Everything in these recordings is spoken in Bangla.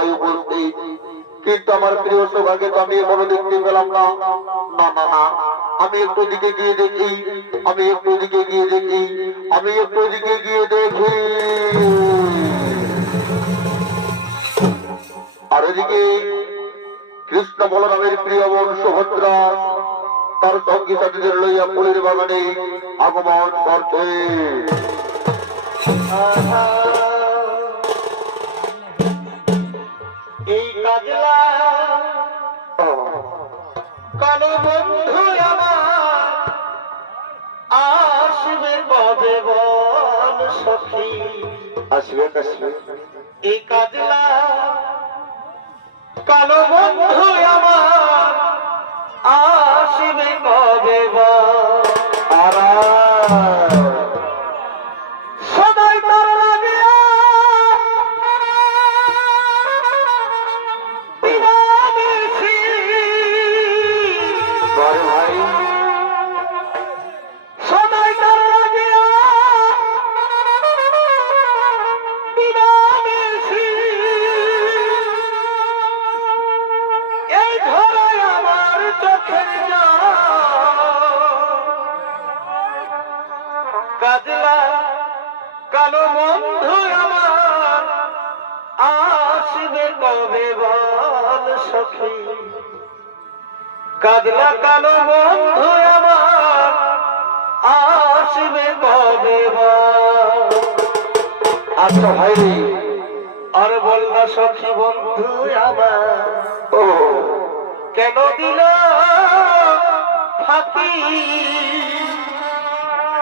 সবাই উপস্থিত, কিন্তু আমার প্রিয় সৌভাগ্যে তো আমি এখনো দেখতে পেলাম না। না না না, আমি একটু দিকে গিয়ে দেখি, আমি একটু দিকে গিয়ে দেখি, আমি একটু দিকে গিয়ে দেখি। আর ওদিকে কৃষ্ণ বলরামের প্রিয় বোন সুভদ্রা তার সঙ্গী সাথীদের লইয়া ফুলের বাগানে আগমন করছে। এই কাজলা কালো বন্ধু আমার আসবে কবে বল সখী? আসবে আসবে। এই কাজলা কালো বন্ধু আমার আসবে কবে বল? সদাই তার লাগিয়া বিরামেছি ভাই, সদাই তার লাগিয়া বিরামেছি। এই ধরে আমার চোখের জল কাজলা কালো বন্ধু আমার আসবে কবে বল সখী? কাজলা কালো বন্ধু আমার আসবে কবে বল? আচ্ছা ভাই, আর বল না সখী বন্ধু আমার ও কেন দিল ফাঁকি?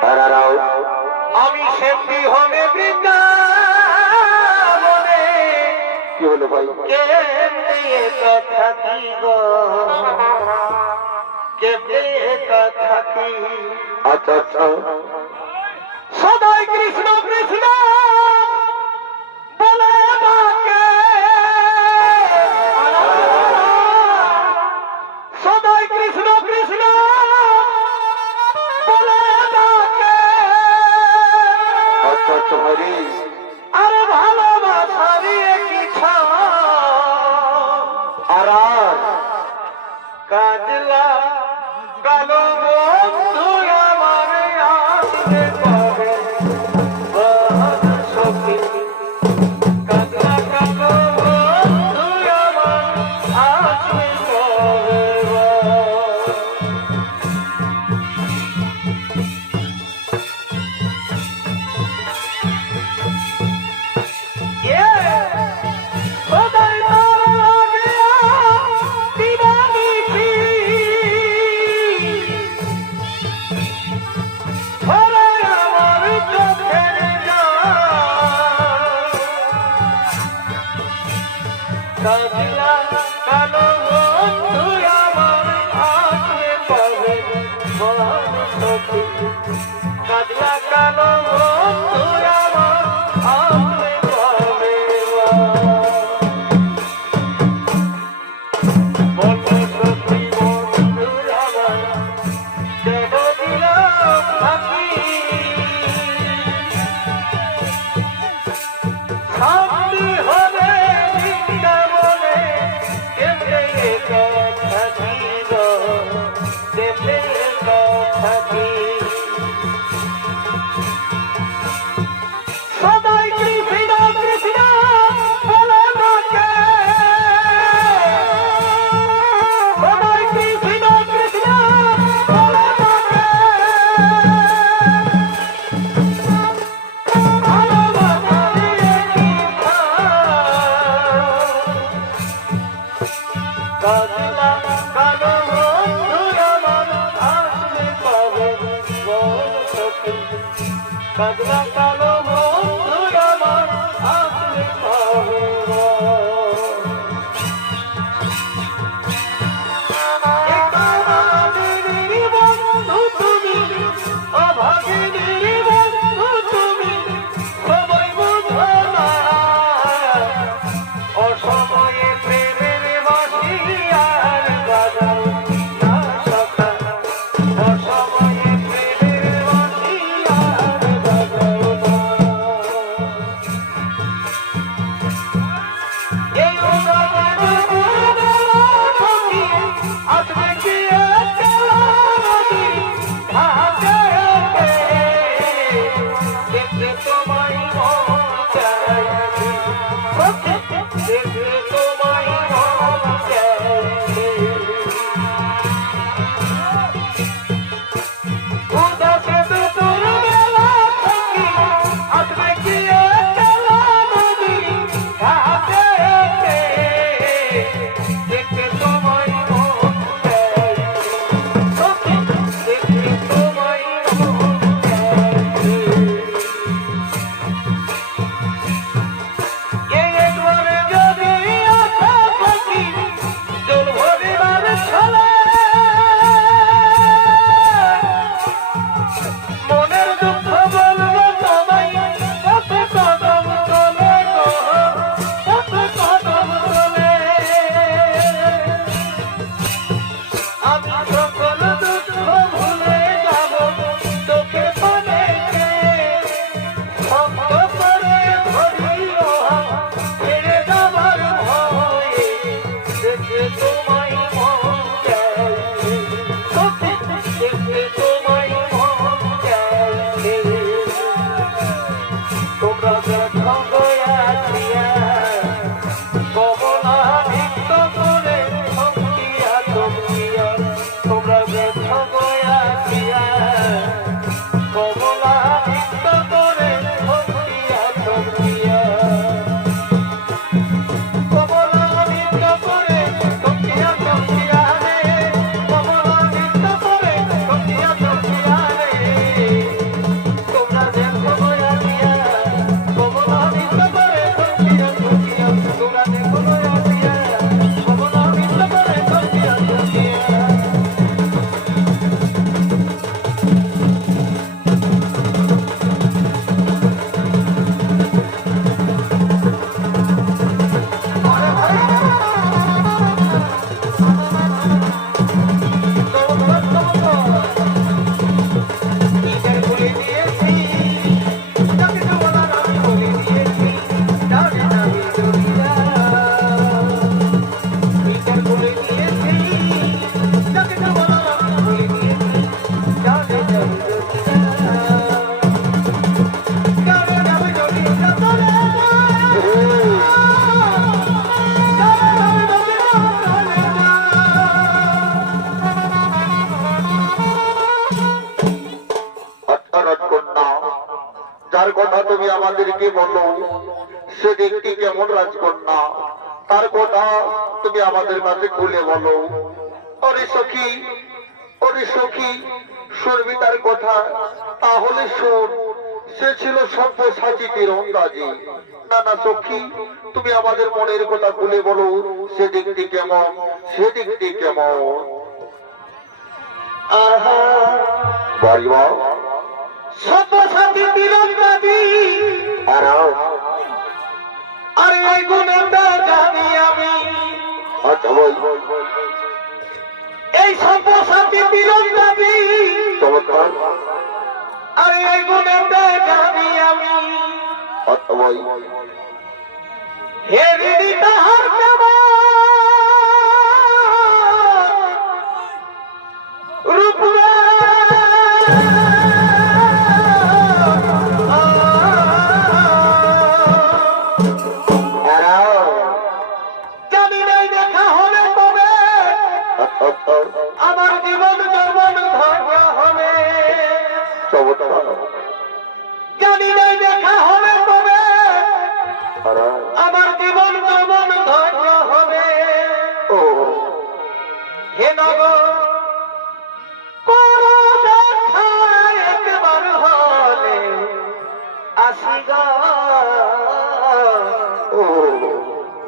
দাঁড়াও, আমি সেমনি হলে বৃন্দাবনে কি হলো ভাই? কেমনে কথা কি গো, কেমনে কথা কি? আচ্ছা আচ্ছা, সদাই কৃষ্ণ কৃষ্ণ বলে ডাকে, সদাই কৃষ্ণ কৃষ্ণ বলে ডাকে। আচ্ছা আচ্ছা ভাই, আরে ভালোবাসারই কি আর কাজলা কালো বন্ধু আমার আসবে কবে বল সখী? কাজলা কালো বন্ধু আমার আসবে কবে বল? সদাই তার লাগিয়া বিরামেছি। ধরে আমার চোখের জল কাজলা কালো বন্ধু আমার আসবে কবে বল সখী? কাজলা কালো বন্ধু আমার আসবে কবে বল? বল সখী বন্ধু আমার কেন দিল ফাঁকি? শান্তি হবে বৃন্দাবনে কেমনে কথা দিল, কেমনে কথা কি? সদাই কৃষ্ণ কৃষ্ণ বলে ডাকে, সদাই কৃষ্ণ কৃষ্ণ বলে ডাকে। ভালোবাসারই কি কাজলা কালো বন্ধু আমার আসবে কবে বল সখী? কাজলা কালো বন্ধু আমার আসবে কবে বল? একাদিনীর বন্ধু তুমি, অভাগিনীর বন্ধু তুমি, সবাই বুঝো না অসময়ে প্রেমের বাঁশি আর বাজাও না সখা, অসময়ে প্রেমের বাঁশি আর বাজাও না। কথা তুমি আমাদেরকে বলো, সে দেখতে কেমন রাজকন্যা, তার কথা তুমি আমাদের কাছে খুলে বলো। ওরে সখী, ওরে সখী, শুনবি তার কথা? তাহলে শোন, সে ছিল সব্যসাচী তীরন্দাজি। না না সখী, তুমি আমাদের মনের কথা খুলে বলো, সে দেখতে কেমন, সে দেখতে কেমন? আহা বাড়িবা সব্যসাচী তীরন্দাজি, আরে এই গুণটা জানি আমি। আচ্ছা ভাই, এই সব্যসাচী তীরন্দাজি, চমৎকার। আরে এই গুণটা জানি আমি। আচ্ছা ভাই, হে হৃদি তাহার কেমন রূপরা, জানি নাই দেখা হলে তবে আমার জীবন যৌবন ধন্য হবে। চমৎকার। জানি নাই দেখা হলে তবে আমার জীবন যৌবন ধন্য হবে। ও হে নগর একবার হলে আসিগ, ও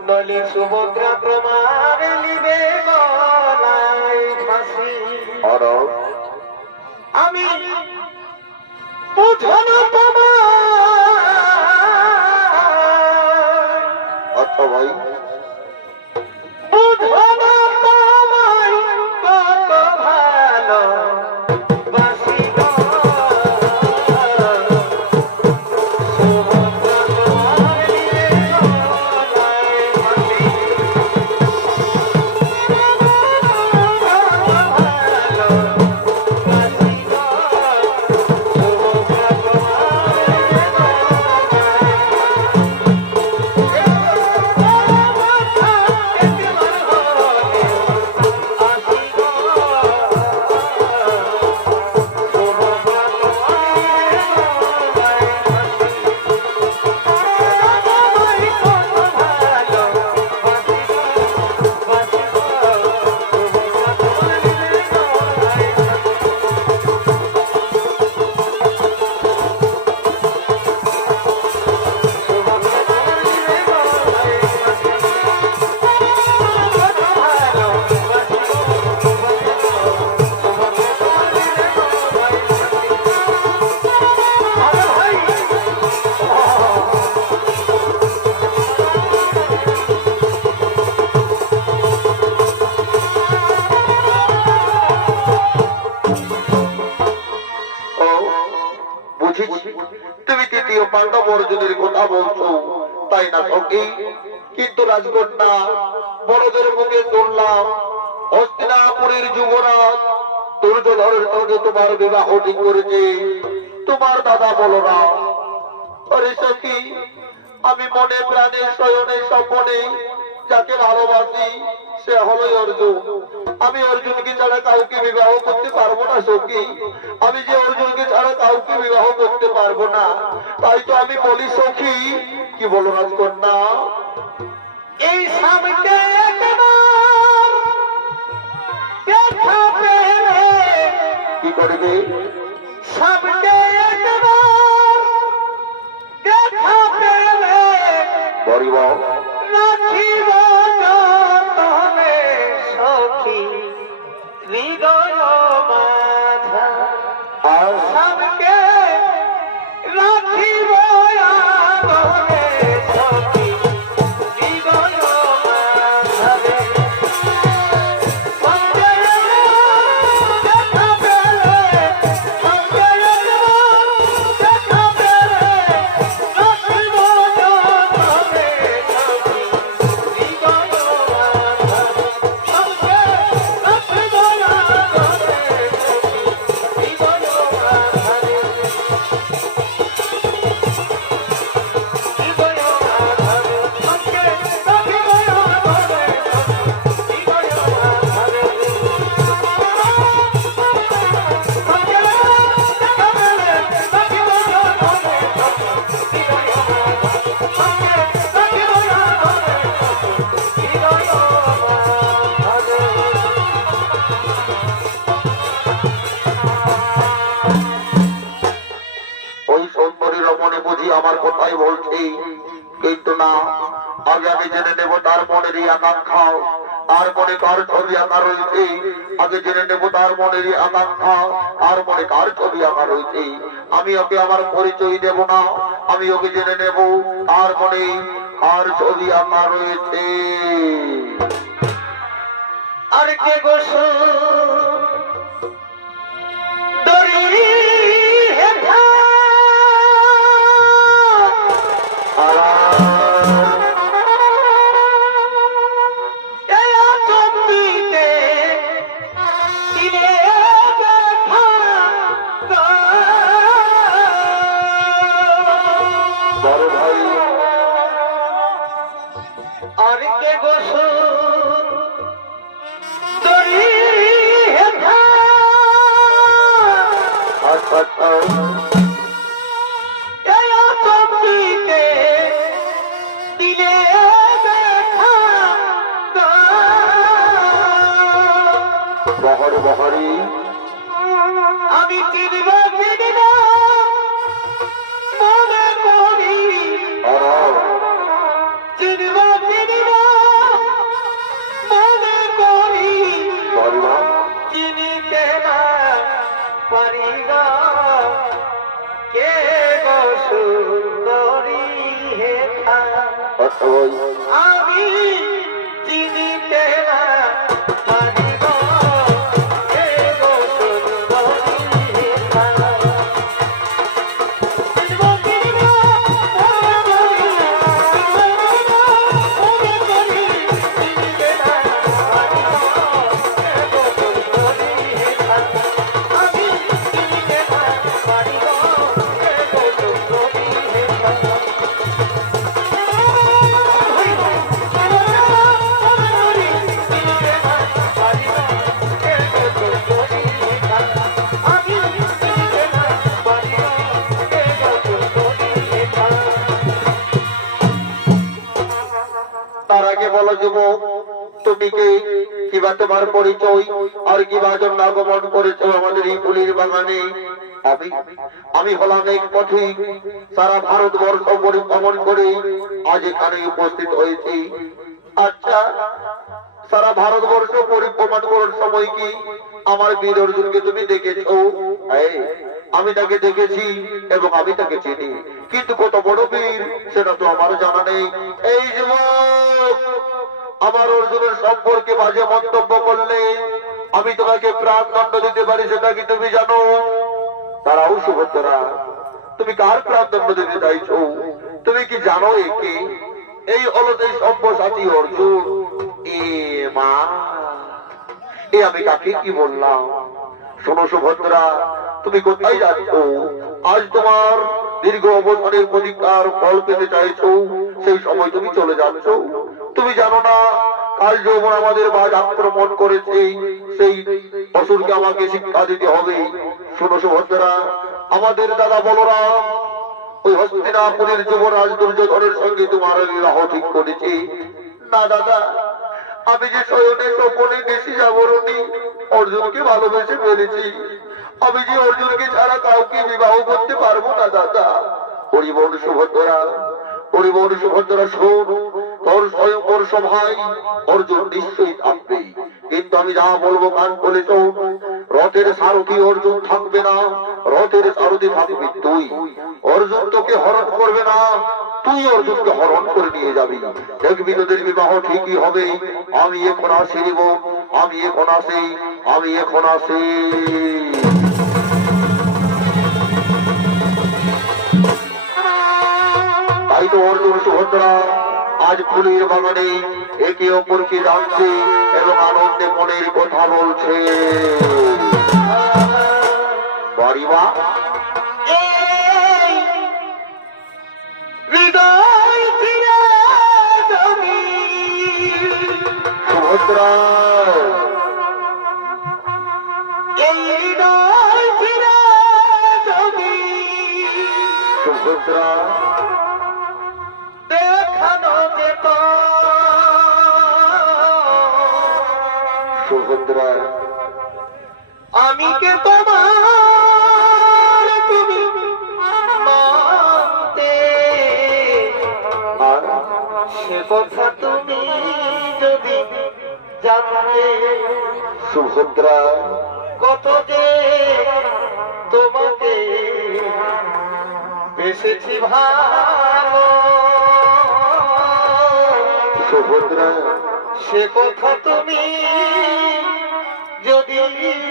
নলি সুভদ্রা তোমার লিবে গলায় ফাঁসি। আর আমি বুঝনো তোমার, আচ্ছা ভাই, বুঝনো তোমায় কত ভালো বাসি গো। সুভদ্রা তোমার লিবে গলায় ফাঁসি। তুমি তৃতীয় পাণ্ডব অর্জুনের কথা বলছো, তাই না সখী? কিন্তু রাজকন্যা, বড়দের মুখে শুনলাম হস্তিনাপুরের যুবরাজ দুর্যোধনের সঙ্গে তোমার বিবাহ ঠিক করেছে তোমার দাদা বলরাম। আরে সখী, আমি মনে প্রাণে শয়নে স্বপনে যাকে ভালোবাসি সে হলোই অর্জুন। আমি অর্জুনকে ছাড়া কাউকে বিবাহ করতে পারবো না সখী, আমি যে অর্জুনকে ছাড়া কাউকে বিবাহ করতে পারবো না। তাই তো আমি বলি সখী, কি বলো রাজকন্যা? এই সামনে একবার দেখা পেলে, কি করবে? সামনে একবার দেখা পেলে বলিব রাখিব যতনে সখী হৃদয় মাঝা। আর সামনে রাখিব আদরে সখী হৃদয় মাঝারে। সঙ্গে দেখা পেলে, সঙ্গে দেখা পেলে রাখিব যতনে ভাই বলছি, কিন্তু না, আগে আমি জেনে নেব তার মনেরই আকাঙ্ক্ষা, আর মনে কার ছবি আঁকা রয়েছে। আগে জেনে নেব তার মনেরই আকাঙ্ক্ষা, আর মনে কার ছবি আঁকা রয়েছে। আমি ওকে আমার পরিচয় দেব না, আমি ওকে জেনে নেব তার মনে আর ছবি আঁকা রয়েছে। আর কে গোস দড়ি হেঠা চম্বিতে দিলে বড় ভাই আর কে গোস দড়ি হেঠা আচ্ছা আচ্ছা চম্বিতে দিলে বহর বহরি আমি চিনব মনে করি চিনব মনে করি চিনিতে না পারি গো কে গো সুন্দরী হেথা আচ্ছা ভাই আমি চিনিতে না পারি গো কে গো সুন্দরী হেথা তার আগে বলো যুবক, তুমি কে, কিবা তোমার পরিচয়, আর কিবা জন্য আগমন করেছো আমাদের এই ফুলের বাগানে? আমি আমি হলাম এক পথিক, সারা ভারতবর্ষ পরিভ্রমণ করে আজ এখানে উপস্থিত হয়েছি। আচ্ছা, সারা ভারতবর্ষ পরিভ্রমণ করার সময় কি আমার বীর অর্জুনকে তুমি দেখেছো? এই, আমি তাকে দেখেছি এবং আমি তাকে চিনি, কিন্তু কত বড় বীর সেটা তো আমার জানা নেই। এই যুবক, আমার অর্জুনের সম্পর্কে বাজে মন্তব্য করলে আমি তোমাকে প্রাণদণ্ড দিতে পারি, সেটা কি তুমি জানো? তারাও সুভদ্রা, তুমি কার প্রাণদণ্ড দিতে চাইছো? তুমি কি জানো একে? এই হলো সেই সব্যসাচী অর্জুন। এ মা, এ আমি কাকে কি বললাম? শোনো সুভদ্রা, তুমি কোথায় যাচ্ছ? আজ তোমার দীর্ঘ অবসরের প্রতিকার ফল পেতে চাইছো, সেই সময় তুমি চলে যাচ্ছ। তুমি জানো না কাল যৌবন আমাদের বাজ আক্রমণ করেছে, সেই অসুরকে আমাকে শিক্ষা দিতে হবে। শোনো সুভদ্রা, আমাদের দাদা বলরাম ওই হস্তিনাপুরের যুবরাজ দুর্যোধনের সঙ্গে তোমার বিবাহ ঠিক করেছে। না দাদা, আমি যে শয়নে স্বপনে বেশি যাবরণী অর্জুনকে ভালোবেসে ফেলেছি, আমি যে অর্জুনকে ছাড়া কাউকে বিবাহ করতে পারবো না দাদা। হরিবল সুভদ্রা, হরিবল সুভদ্রা, শোন, তোর স্বয়ংবর সভায় অর্জুন নিশ্চয়ই থাকবে, কিন্তু আমি যা বলবো কান খুলে শোন। রথের সারথি অর্জুন থাকবে না, রথের সারথি থাকবি তুই। অর্জুন তোকে হরণ করবে না, তুই অর্জুনকে হরণ করে নিয়ে যাবি। দেখবি তোদের বিবাহ ঠিকই হবে। আমি এখন আসি রে বোন, আমি এখন আসি, আমি এখন আসি। তাই তো অর্জুন সুভদ্রা আজ ফুলের বাগানে একে অপরকে জানছে এবং আনন্দে মনের কথা বলছে। বাড়িবা হৃদয় ফিরে যাবি সুভদ্রা, এই হৃদয় ফিরে যাবি সুভদ্রা, দেখানো যেত সুভদ্রা, আমি কে তোমার তুমি মানতে কথা তুমি যদি জানতে, সুভদ্রা কত যে তোমাকে বেসেছি ভালো, সুভদ্রা সে কথা তুমি যদি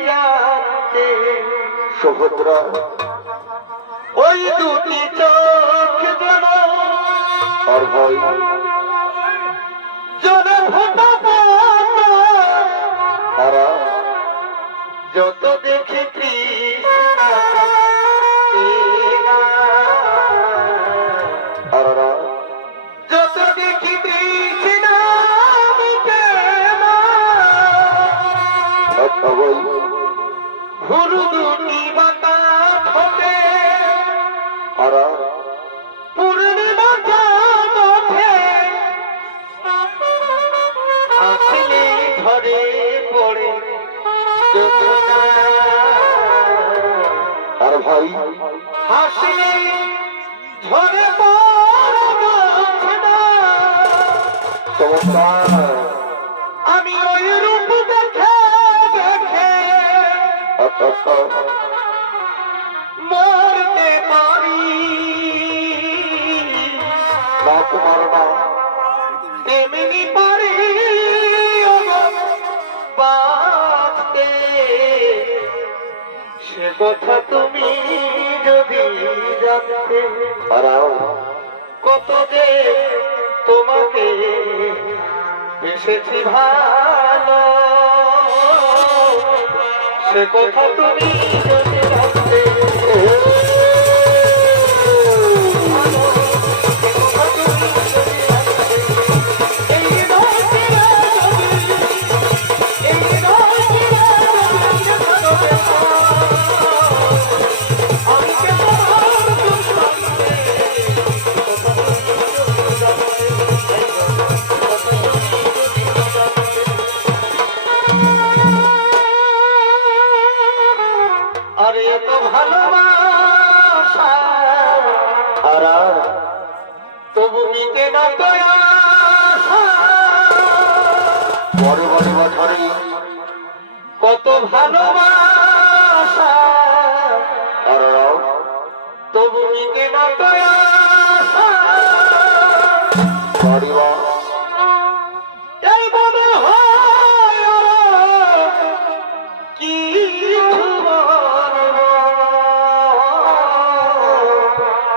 জানতে, সুভদ্রা ওই দুটি চোখ যেন আর ভাই জলে ফোটা তারা যত দেখি কৃষ্ণা, তারা যত দেখি কৃষ্ণা আচ্ছা ভাই ভুরু দুটি বাতা ফোটে, তারা পূর্ণিমা চাঁদ ওঠে, আসলে ধরে পড়ে যোজনা, আর ভাই হাসলে ঝরে পড়ে যোজনা। চমৎকার আমি ওই রূপ দেখে দেখে আচ্ছা আচ্ছা মরতে পারি, না তোমার না তেমনি পারি বাঁচতে, সে কথা তুমি যদি জানতে, তারা কত যে তোমাকে বেসেছি ভালো, সে কথা তুমি যদি জানতে, আরে এত ভালোবাসা তারা তবু মিটে না তো আশা, বড় বড় বছরে কত ভালোবাসা তারা তবু মিটে না তো আশা, বাড়িবা এই মনে হয় কি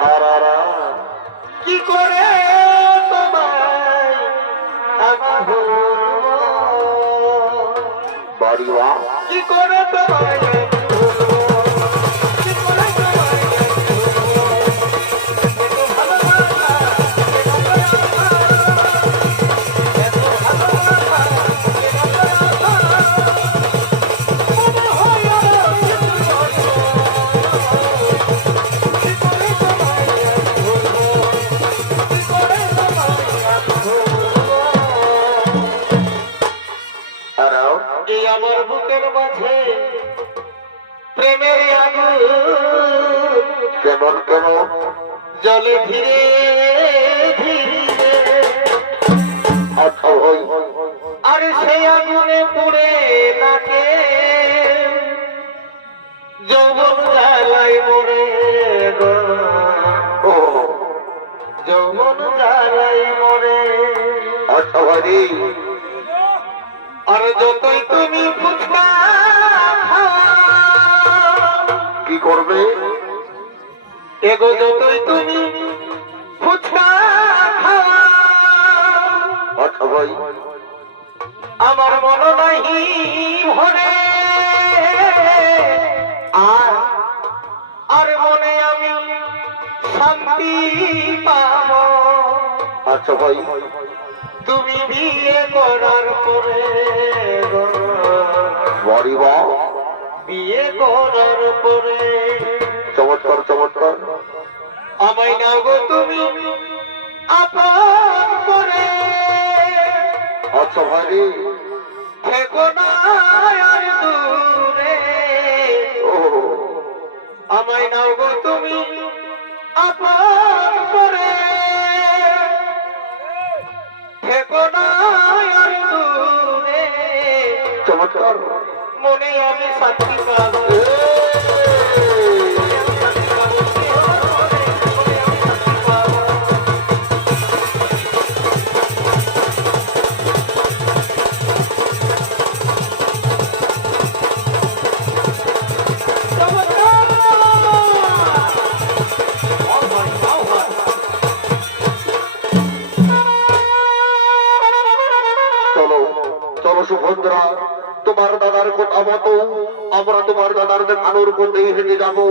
তারা কি করে তোমায় আমি ভুলব, বাড়িবা কি করে তোমায় আমি ভুলব, কি করে তোমায় আমি ভুলব, এত ভালোবাসা, এত ভালোবাসা, এত ভালোবাসা, মনে হয় আমার কিছু করব, কি করে তোমায় আমি ভুলব, কি করে তোমায় আমি ভুলব। তারা এই আমার বুকের মাঝে প্রেমের আগুন কেমন কেমন জলে ধীরে ধীরে, আচ্ছা ভাই আর সেই আগুনে পুড়ে থাকে যৌবন জ্বালাই মরে গো, ও যৌবন জ্বালাই মরে। আচ্ছা ভাই আর যতই তুমি ফুচকা খাও, কি করবে এগো যতই তুমি ফুচকা খাও, আচ্ছা ভাই আমার মন নাহি ভরে, আর মনে আমি শান্তি পাব, আচ্ছা ভাই তুমি বিয়ে করার পরে গো, বাড়িবা বিয়ে করার পরে চমৎকার চমৎকার আমায় নাও গো তুমি আপন করে, আচ্ছা ভাই থেকো না আর দূরে, ও আমায় নাও গো তুমি আপন করে, থাকবো না আর দূরে, চমৎকার। মনে আমি শান্তি পাবো। চলো চলো সুভদ্রা, তোমার দাদার কথা মতো আমরা তোমার দাদার দেখানোর পথে হেঁটে যাবো।